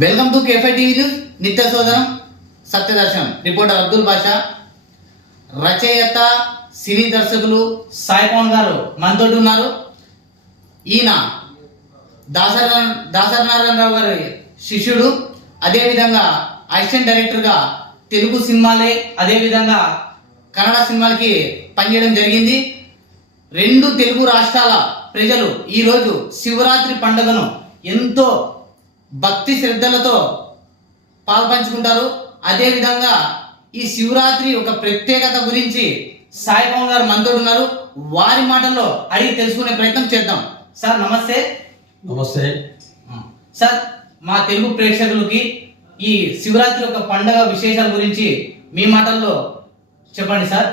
Welcome to K five TV news నిత్య శోధనం సత్యదర్శనం. రిపోర్టర్ అబ్దుల్ బాషా. రచయిత సినీ దర్శకులు సాయి పవన్ గారు మనతోటి ఉన్నారు. ఈయన దాసర దాసరనారాయణరావు గారి శిష్యుడు. అదేవిధంగా అసిస్టెంట్ డైరెక్టర్గా తెలుగు సినిమాలే అదేవిధంగా కన్నడ సినిమాలకి పనిచేయడం జరిగింది. రెండు తెలుగు రాష్ట్రాల ప్రజలు ఈరోజు శివరాత్రి పండుగను ఎంతో భక్తి శ్రద్ధలతో పాల్పంచుకుంటారు. అదేవిధంగా ఈ శివరాత్రి ఒక ప్రత్యేకత గురించి సాయి పవన్ గారు మనతో ఉన్నారు. వారి మాటల్లో అడిగి తెలుసుకునే ప్రయత్నం చేద్దాం. సార్ నమస్తే. నమస్తే. సార్ మా తెలుగు ప్రేక్షకులకి ఈ శివరాత్రి ఒక పండగ విశేషాల గురించి మీ మాటల్లో చెప్పండి సార్.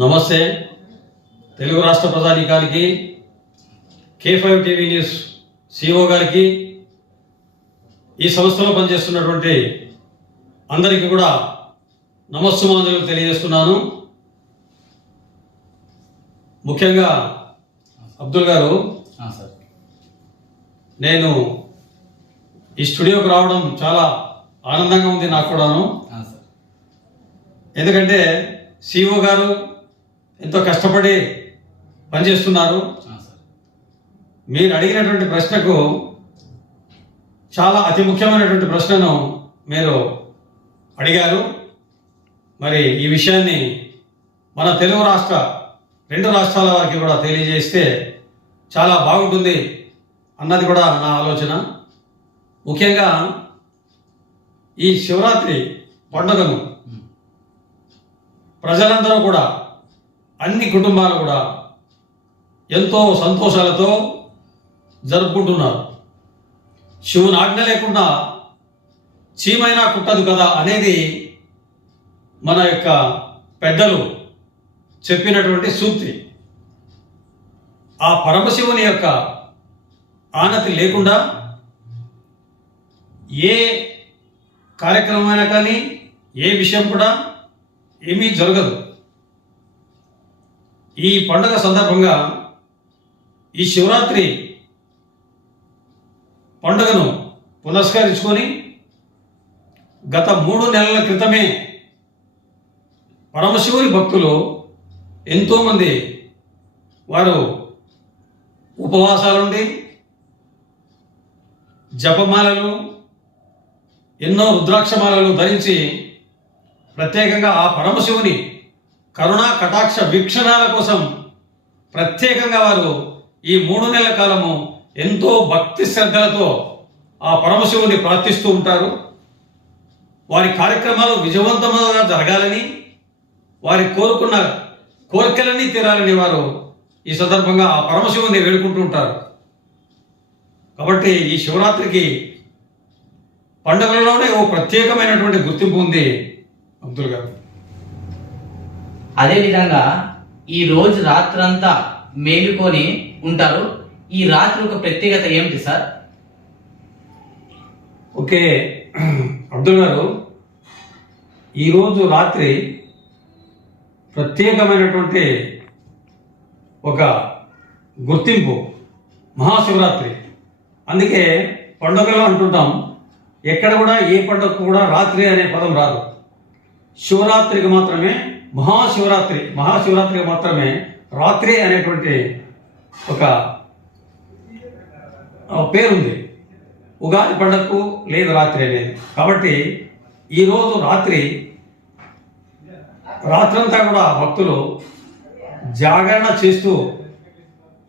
నమస్తే. తెలుగు రాష్ట్ర ప్రధానికానికి K five TV news CEO గారికి ఈ సంస్థలో పనిచేస్తున్నటువంటి అందరికీ కూడా నమస్సుమాంజలు తెలియజేస్తున్నాను. ముఖ్యంగా అబ్దుల్ గారు సార్. నేను ఈ స్టూడియోకి రావడం చాలా ఆనందంగా ఉంది నాకు కూడాను. సార్. ఎందుకంటే సిఓ గారు ఎంతో కష్టపడి పనిచేస్తున్నారు. సార్. మీరు అడిగినటువంటి ప్రశ్నకు చాలా అతి ముఖ్యమైనటువంటి ప్రశ్నను మీరు అడిగారు. మరి ఈ విషయాన్ని మన తెలుగు రాష్ట్ర రెండు రాష్ట్రాల వారికి కూడా తెలియజేస్తే చాలా బాగుంటుంది అన్నది కూడా నా ఆలోచన. ముఖ్యంగా ఈ శివరాత్రి పండుగను ప్రజలందరూ కూడా అన్ని కుటుంబాలు కూడా ఎంతో సంతోషాలతో జరుపుకుంటున్నారు. శివుని ఆజ్ఞ లేకుండా చీమైనా కుట్టదు కదా అనేది మన యొక్క పెద్దలు చెప్పినటువంటి సూక్తి. ఆ పరమశివుని యొక్క ఆనతి లేకుండా ఏ కార్యక్రమమైనా కానీ ఏ విషయం కూడా ఏమీ జరగదు. ఈ పండుగ సందర్భంగా ఈ శివరాత్రి పండుగను పునస్కరించుకొని గత మూడు నెలల క్రితమే పరమశివుని భక్తులు ఎంతోమంది వారు ఉపవాసాలుండి జపమాలలు ఎన్నో రుద్రాక్షమాలలు ధరించి ప్రత్యేకంగా ఆ పరమశివుని కరుణా కటాక్ష వీక్షణాల కోసం ప్రత్యేకంగా వారు ఈ మూడు నెలల కాలము ఎంతో భక్తి శ్రద్ధలతో ఆ పరమశివుని ప్రార్థిస్తూ ఉంటారు. వారి కార్యక్రమాలు విజయవంతంగా జరగాలని వారి కోరుకున్న కోరికలన్నీ తీరాలని వారు ఈ సందర్భంగా ఆ పరమశివుని వేడుకుంటూ ఉంటారు. కాబట్టి ఈ శివరాత్రికి పండుగలలోనే ఓ ప్రత్యేకమైనటువంటి గుర్తింపు ఉంది అబ్దుల్ గారు అదేవిధంగా ఈ రోజు రాత్రంతా మేలుకొని ఉంటారు. ఈ రాత్రి ఒక ప్రత్యేకత ఏమిటి సార్? ఓకే. అబ్దుల్ గారు ఈరోజు రాత్రి ప్రత్యేకమైనటువంటి ఒక గుర్తింపు మహాశివరాత్రి. అందుకే పండుగలు అంటుంటాం ఎక్కడ కూడా ఏ పండుగ కూడా రాత్రి అనే పదం రాదు. శివరాత్రికి మాత్రమే మహాశివరాత్రి మహాశివరాత్రికి మాత్రమే రాత్రి అనేటువంటి ఒక పేరుంది. ఉగాది పండగకు లేదు రాత్రి అనేది. కాబట్టి ఈరోజు రాత్రి రాత్రంతా కూడా భక్తులు జాగరణ చేస్తూ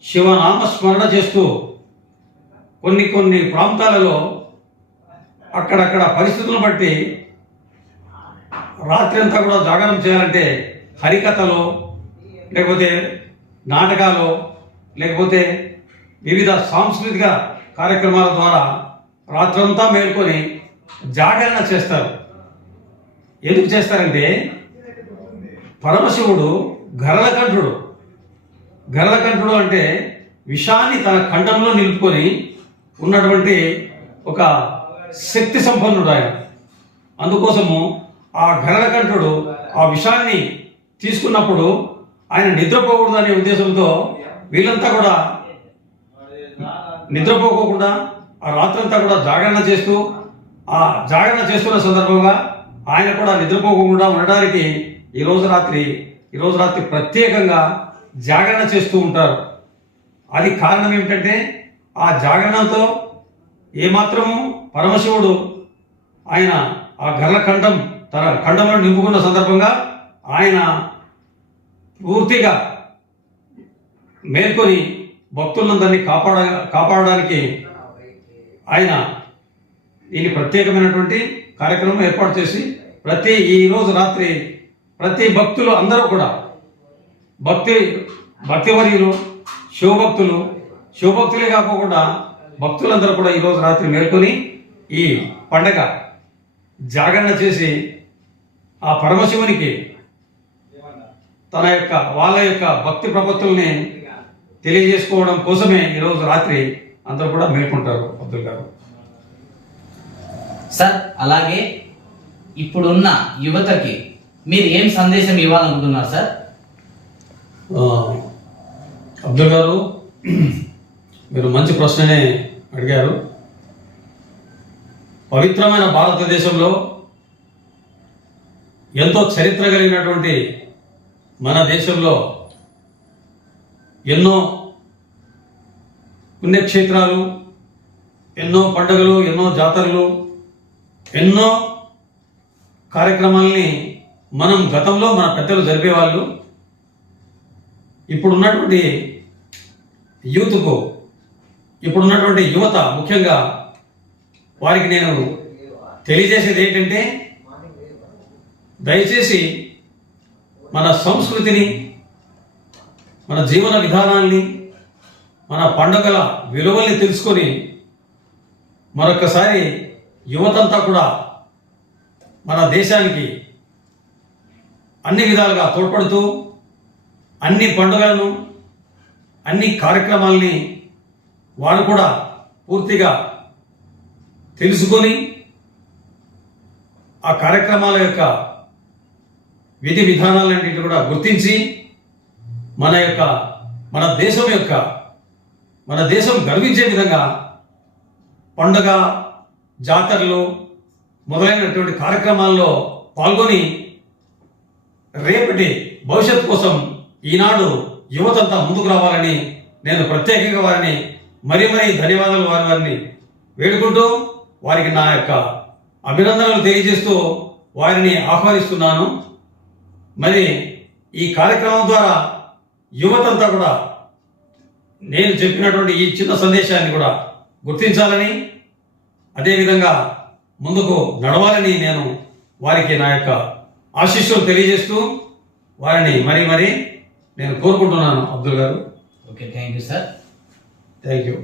శివనామ స్మరణ చేస్తూ కొన్ని కొన్ని ప్రాంతాలలో అక్కడక్కడ పరిస్థితులను బట్టి రాత్రి అంతా కూడా జాగరణ చేయాలంటే హరికథలో లేకపోతే నాటకాలు లేకపోతే వివిధ సాంస్కృతిక కార్యక్రమాల ద్వారా రాత్రంతా మేల్కొని జాగరణ చేస్తారు. ఎందుకు చేస్తారంటే పరమశివుడు గరళకంఠుడు. గరళకంఠుడు అంటే విషాన్ని తన కంఠంలో నిలుపుకొని ఉన్నటువంటి ఒక శక్తి సంపన్నుడు ఆయన. అందుకోసము ఆ గరళకంఠుడు ఆ విషాన్ని తీసుకున్నప్పుడు ఆయన నిద్రపోకూడదు అనే ఉద్దేశంతో వీళ్ళంతా కూడా నిద్రపోకోకుండా ఆ రాత్రంతా కూడా జాగరణ చేస్తూ ఆ జాగరణ చేస్తున్న సందర్భంగా ఆయన కూడా నిద్రపోకుండా ఉండడానికి ఈ రోజు రాత్రి ఈరోజు రాత్రి ప్రత్యేకంగా జాగరణ చేస్తూ ఉంటారు. అది కారణం ఏమిటంటే ఆ జాగరణతో ఏమాత్రము పరమశివుడు ఆయన ఆ గర్ల ఖండం తన ఖండంలో నింపుకున్న సందర్భంగా ఆయన పూర్తిగా మేల్కొని భక్తులందరినీ కాపాడ కాపాడడానికి ఆయన దీన్ని ప్రత్యేకమైనటువంటి కార్యక్రమం ఏర్పాటు చేసి ప్రతి ఈరోజు రాత్రి ప్రతి భక్తులు అందరూ కూడా భక్తి భక్తివర్యులు శివభక్తులు శివభక్తులే కాకుండా భక్తులందరూ కూడా ఈరోజు రాత్రి మేల్కొని ఈ పండగ జాగరణ చేసి ఆ పరమశివునికి తన యొక్క వాళ్ళ యొక్క భక్తి ప్రపత్తుల్ని తెలియజేసుకోవడం కోసమే ఈరోజు రాత్రి అందరూ కూడా మేల్కొంటారు అబ్దుల్ గారు సార్ అలాగే ఇప్పుడున్న యువతకి మీరు ఏం సందేశం ఇవ్వాలనుకుంటున్నారు సార్? అబ్దుల్ గారు మీరు మంచి ప్రశ్ననే అడిగారు. పవిత్రమైన భారతదేశంలో ఎంతో చరిత్ర కలిగినటువంటి మన దేశంలో ఎన్నో పుణ్యక్షేత్రాలు ఎన్నో పండుగలు ఎన్నో జాతరలు ఎన్నో కార్యక్రమాల్ని మనం గతంలో మన పెద్దలు జరిపేవాళ్ళు. ఇప్పుడున్నటువంటి యూత్కు ఇప్పుడున్నటువంటి యువత ముఖ్యంగా వారికి నేను తెలియజేసేది ఏంటంటే దయచేసి మన సంస్కృతిని మన జీవన విధానాల్ని మన పండుగల విలువల్ని తెలుసుకొని మరొకసారి యువతంతా కూడా మన దేశానికి అన్ని విధాలుగా తోడ్పడుతూ అన్ని పండుగలను అన్ని కార్యక్రమాల్ని వారు కూడా పూర్తిగా తెలుసుకొని ఆ కార్యక్రమాల యొక్క విధి విధానాలన్నింటినీ కూడా గుర్తించి మన యొక్క మన దేశం యొక్క మన దేశం గర్వించే విధంగా పండగ జాతరలు మొదలైనటువంటి కార్యక్రమాల్లో పాల్గొని రేపటి భవిష్యత్ కోసం ఈనాడు యువతంతా ముందుకు రావాలని నేను ప్రత్యేకంగా వారిని మరీ మరీ ధన్యవాదాలు వారి వారిని వేడుకుంటూ వారికి నా యొక్క అభినందనలు తెలియజేస్తూ వారిని ఆహ్వానిస్తున్నాను. మరి ఈ కార్యక్రమం ద్వారా యువతంతా కూడా నేను చెప్పినటువంటి ఈ చిన్న సందేశాన్ని కూడా గుర్తించాలని అదేవిధంగా ముందుకు నడవాలని నేను వారికి నా యొక్క ఆశీస్సులు తెలియజేస్తూ వారిని మరీ మరీ నేను కోరుకుంటున్నాను అబ్దుల్ గారు. Okay thank you sir. Thank you